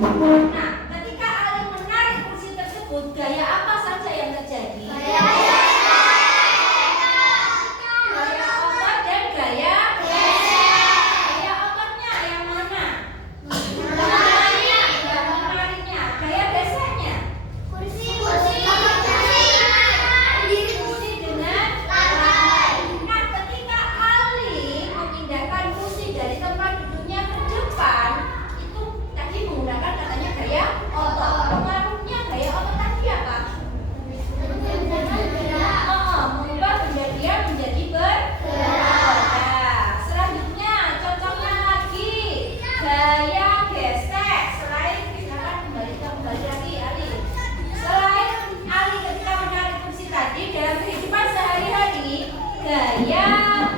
Nah, ketika Ali menarik kursi tersebut, gaya apa saja yang terjadi? Gaya otot dan gaya gaya ototnya yang mana? Menariknya. Gaya geseknya? Kursi dengan nah, ketika Ali memindahkan kursi dari tempat duduknya ke depan, itu tadi menggunakan katanya gaya otot. Pengaruhnya gaya otot tadi apa? Mengubah benda dia menjadi bergerak. Nah, selanjutnya contohnya lagi gaya gesek. Selain misalkan kembali lagi Ali. Selain Ali ketika menarik kursi tadi dalam kehidupan sehari-hari, gaya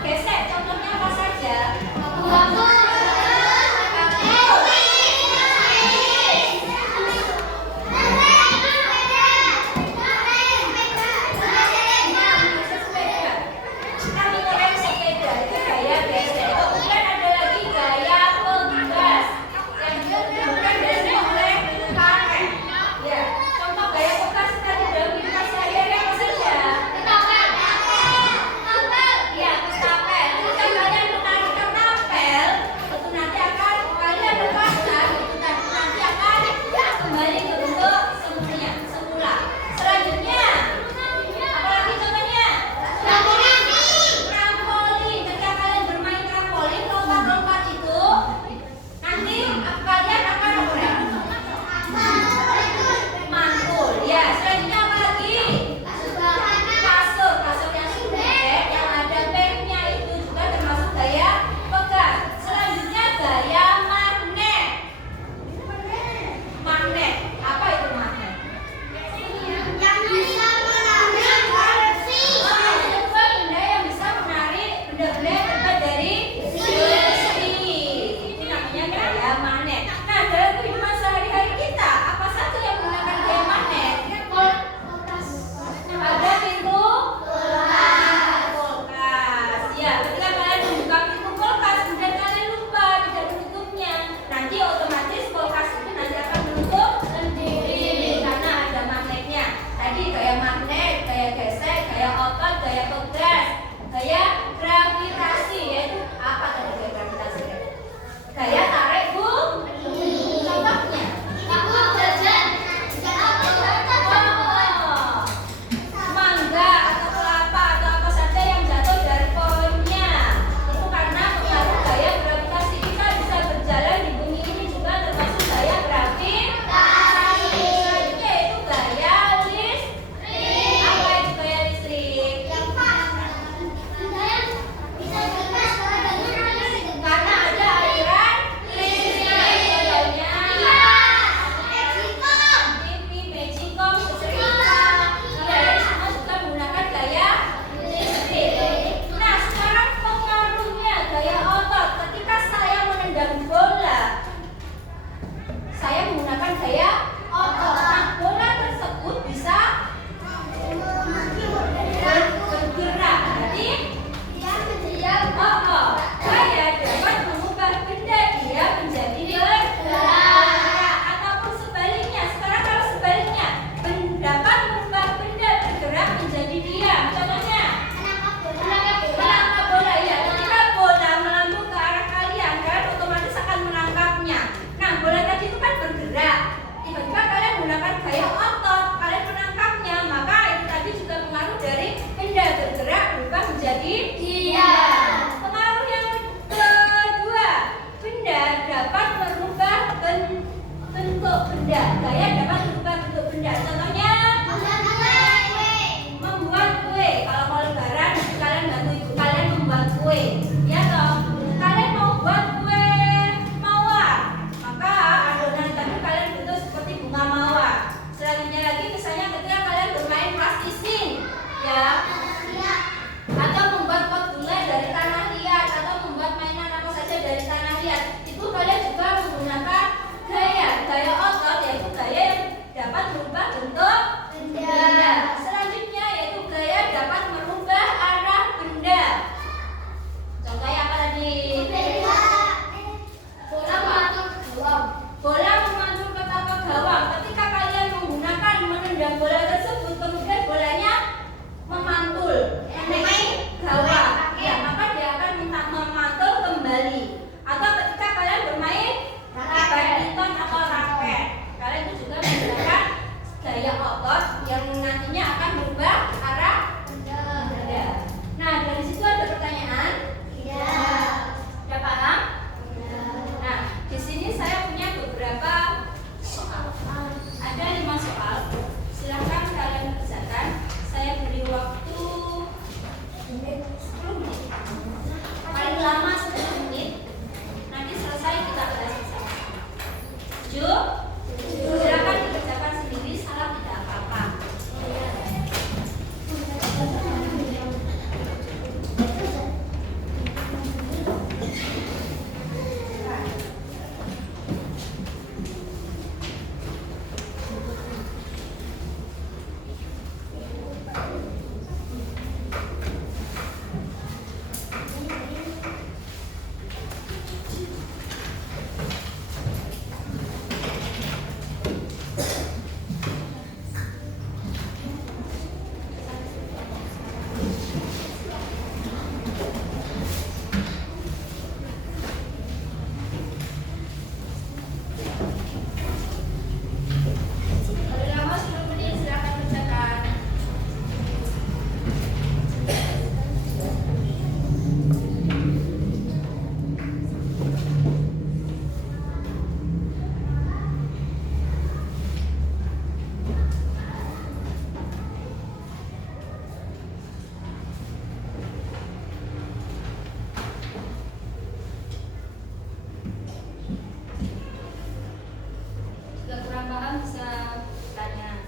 gesek contohnya apa saja? Kami ngerem sepeda itu gaya gesek. Kemudian ada lagi gaya pegas yang dilakukan biasanya oleh karet. Ya, contoh gaya pegas tadi dalam kehidupan sehari-hari apa saja? Ya, ketapel. Ketika kalian menarik ketapel, itu nanti akan kalian lepaskan, itu nanti akan kembali ke bentuk semula. Selanjutnya, apalagi contohnya? Trampolin. Ketika kalian bermain trampolin, lompat-lompat itu nanti kalian akan apa ya? Mantul. Ya, selanjutnya apa lagi? Kasur yang pendek yang ada pengnya itu juga termasuk gaya pegas. Selanjutnya gaya magnet. Magnet. Apa itu magnet? Sebuah benda yang bisa menarik benda-benda yang terbuat dari besi. Itu namanya gaya magnet. Nah, dalam kehidupan sehari-hari kita, apa saja yang menggunakan gaya magnet? Ada pintu kulkas. Ya, ketika kalian membuka pintu kulkas, kemudian kalian lupa tidak menutupnya, nanti otomatis kulkas itu nanti akan menutup sendiri karena ada magnetnya. Tadi gaya magnet, gaya gesek, gaya otot, gaya pegas, gaya gravitasi. Yaitu apa tadi gaya gravitasi? Gaya tarik bumi. Contohnya? Mangga atau kelapa atau apa saja yang jatuh dari pohonnya. Itu karena pengaruh gaya gravitasi. Kita bisa berjalan di bumi ini juga termasuk gaya gravitasi. Selanjutnya yaitu gaya listrik. Apa itu gaya listrik? Karena ada aliran listrik. Contohnya TV, magicom, setrika. Ya, semua juga menggunakan gaya listrik. Nah, sekarang pengaruhnya gaya otot. Ketika saya menendang bola, saya menggunakan gaya otot. Nah, bola tersebut bisa bergerak. Jadi, saya dapat mengubah benda dia menjadi bergerak. Ataupun sebaliknya. Sekarang kalau sebaliknya, dapat mengubah benda bergerak menjadi diam. Contohnya, menangkap bola. Ya, ketika bola melambung ke arah kalian, kalian otomatis akan menangkapnya. Nah, bola tadi itu kan bergerak. Tiba-tiba kalian menggunakan gaya otot, kalian menangkapnya, maka itu tadi juga pengaruh dari benda bergerak berubah menjadi diam. Pengaruh yang kedua, benda dapat merubah bentuk benda. Gaya dapat merubah bentuk benda. Contohnya, membuat kue. Kalau mau lebaran, nanti kalian bantu ibu kalian membuat kue. Ya toh? Kalian mau buat kue mawar, maka adonan tadi kalian bentuk seperti bunga mawar. Selanjutnya lagi misalnya ketika kalian bermain plastising, ya, atau membuat pot gula dari tanah liat, atau membuat mainan apa saja dari tanah liat, itu kalian juga menggunakan gaya otot, yaitu gaya yang dapat merubah bentuk Setuju? Silakan dikerjakan sendiri, salah tidak apa-apa. Jika kurang paham bisa tanya.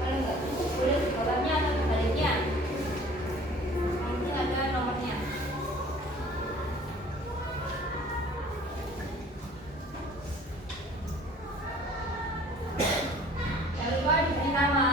Kalau nggak cukup boleh di bawahnya atau kebaliknya. Nanti ada nomornya. Yang lupa diberi nama.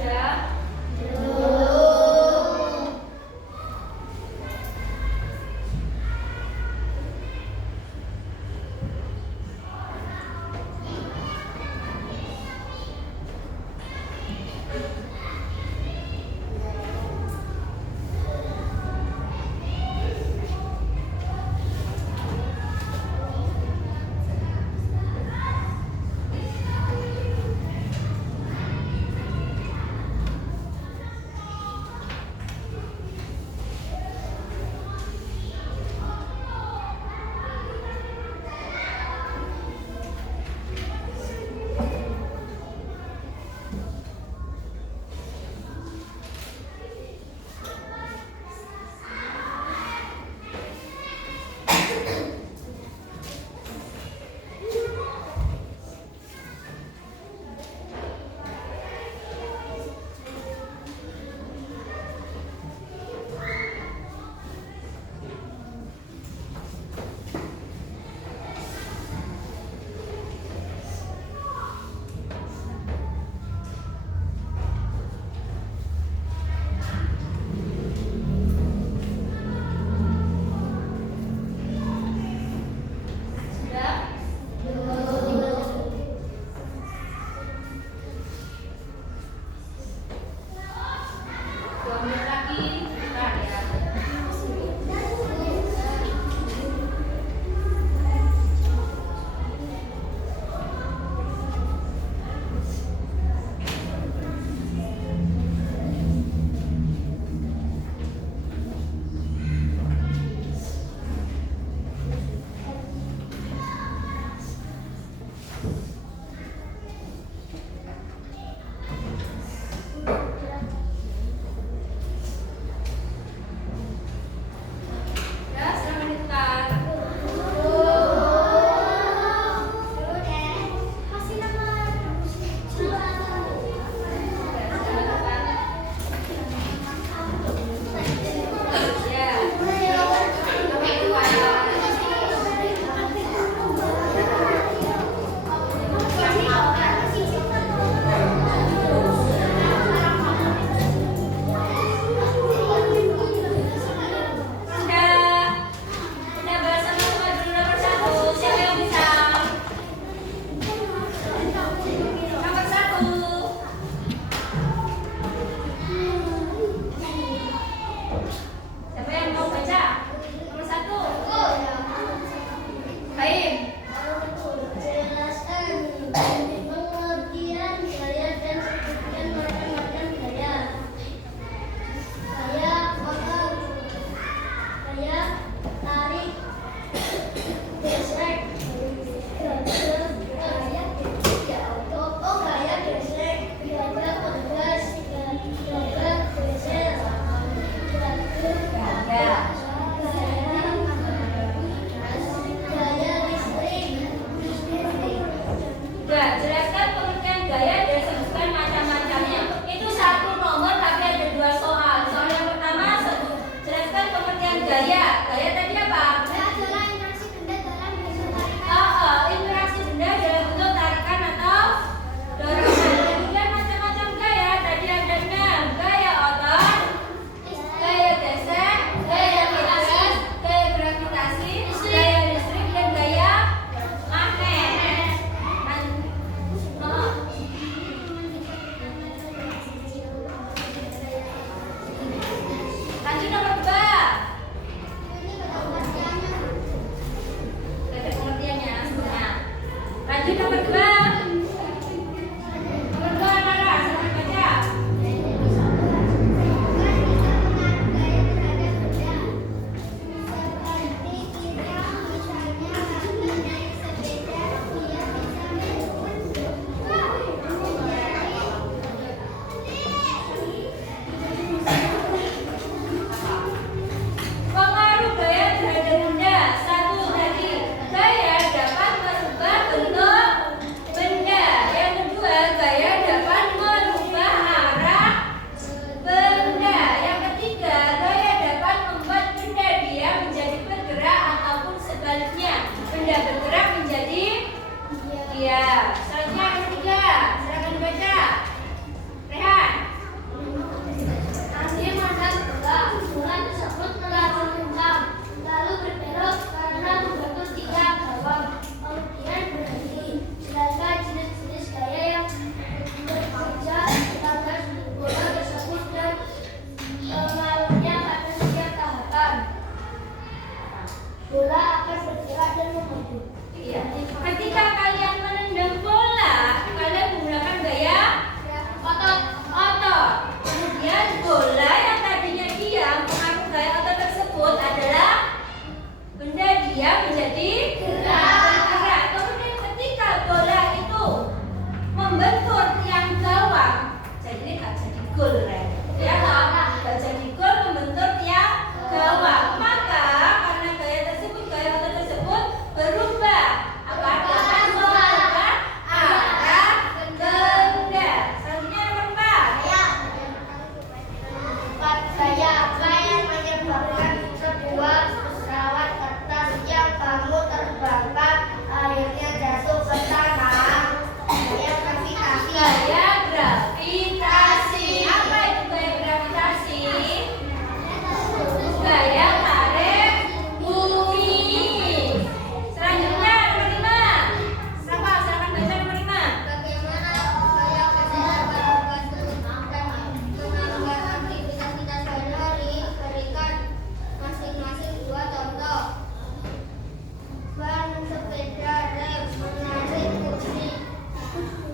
sudah?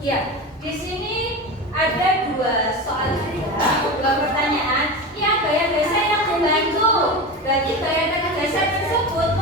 Ya, di sini ada dua soal juga, dua pertanyaan. Yang gaya geser yang membantu. Berarti gaya geser tersebut